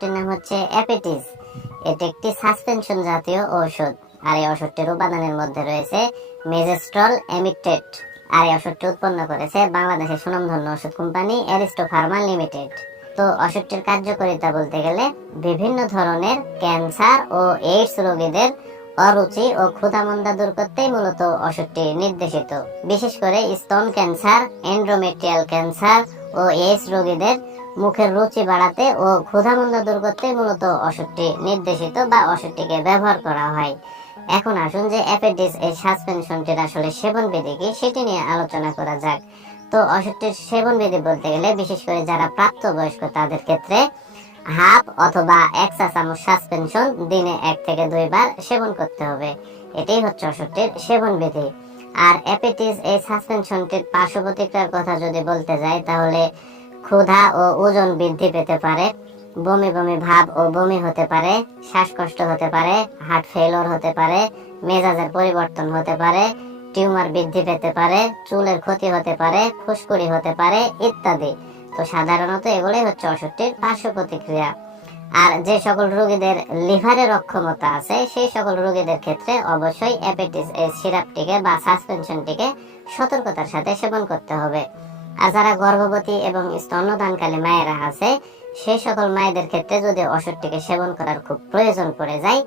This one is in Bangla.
ওষুধটির নাম হচ্ছে অ্যাপেটিস এটি একটি সাসপেনশন জাতীয় ঔষধ। আর এই ওষুধটির উপাদানের মধ্যে রয়েছে মেজেস্ট্রল এমিটেট আর এই ওষুধটি উৎপন্ন করেছে বাংলাদেশের সুনামধন্য ওষুধ কোম্পানি অ্যারিস্টো ফার্মা লিমিটেড। তো ওষুধটির কার্যকারিতা বলতে গেলে বিভিন্ন ধরনের ক্যান্সার ও এইডস রোগীদের অরুচি ও ক্ষুধামন্দা দূর করতেই মূলত ওষুধটি নির্দেশিত। বিশেষ করে স্তন ক্যান্সার এন্ড্রোমেট্রিয়াল ক্যান্সার ও এইডস রোগীদের মুখের রুচি বাড়াতে ও ক্ষুধামন্দা দূর করতে মূলত ওষুধটি নির্দেশিত বা ওষুধটিকে ব্যবহার করা হয়। এখন আসুন যে অ্যাপেটিস এই সাসপেনশনটির আসলে সেবন বিধি কি, সেটি নিয়ে আলোচনা করা যাক। তো ওষুধটির সেবন বিধি বলতে গেলে বিশেষ করে যারা প্রাপ্তবয়স্ক, তাদের ক্ষেত্রে হাফ অথবা এক চা চামচ সাসপেনশন দিনে এক থেকে দুইবার সেবন করতে হবে। এটাই হচ্ছে ওষুধটির সেবন বিধি আর অ্যাপেটিস এই সাসপেনশনটির পার্শ্ব প্রতিক্রিয়ার কথা যদি বলতে যাই, তাহলে ক্ষুধা ও ওজন বৃদ্ধি পেতে পারে, বমি বমি ভাব ও বমি হতে পারে, শ্বাসকষ্ট হতে পারে হার্ট ফেলর হতে পারে, মেজাজের পরিবর্তন হতে পারে, টিউমার বৃদ্ধি পেতে পারে, চুলের ক্ষতি হতে পারে ফুসকুড়ি হতে পারে ইত্যাদি। তো সাধারণত এগুলোই হচ্ছে ওষুধটির পার্শ্ব প্রতিক্রিয়া। আর যে সকল রোগীদের লিভারের অক্ষমতা আছে, সেই সকল রোগীদের ক্ষেত্রে অবশ্যই অ্যাপেটিস এই সিরাপটিকে বা সাসপেনশনটিকে সতর্কতার সাথে সেবন করতে হবে। আর যারা গর্ভবতী এবং স্তন্যদানকালী মায়েরা আছে, সেই সকল মায়েদের ক্ষেত্রে যদি ওষুধটিকে সেবন করার খুব প্রয়োজন পড়ে যায়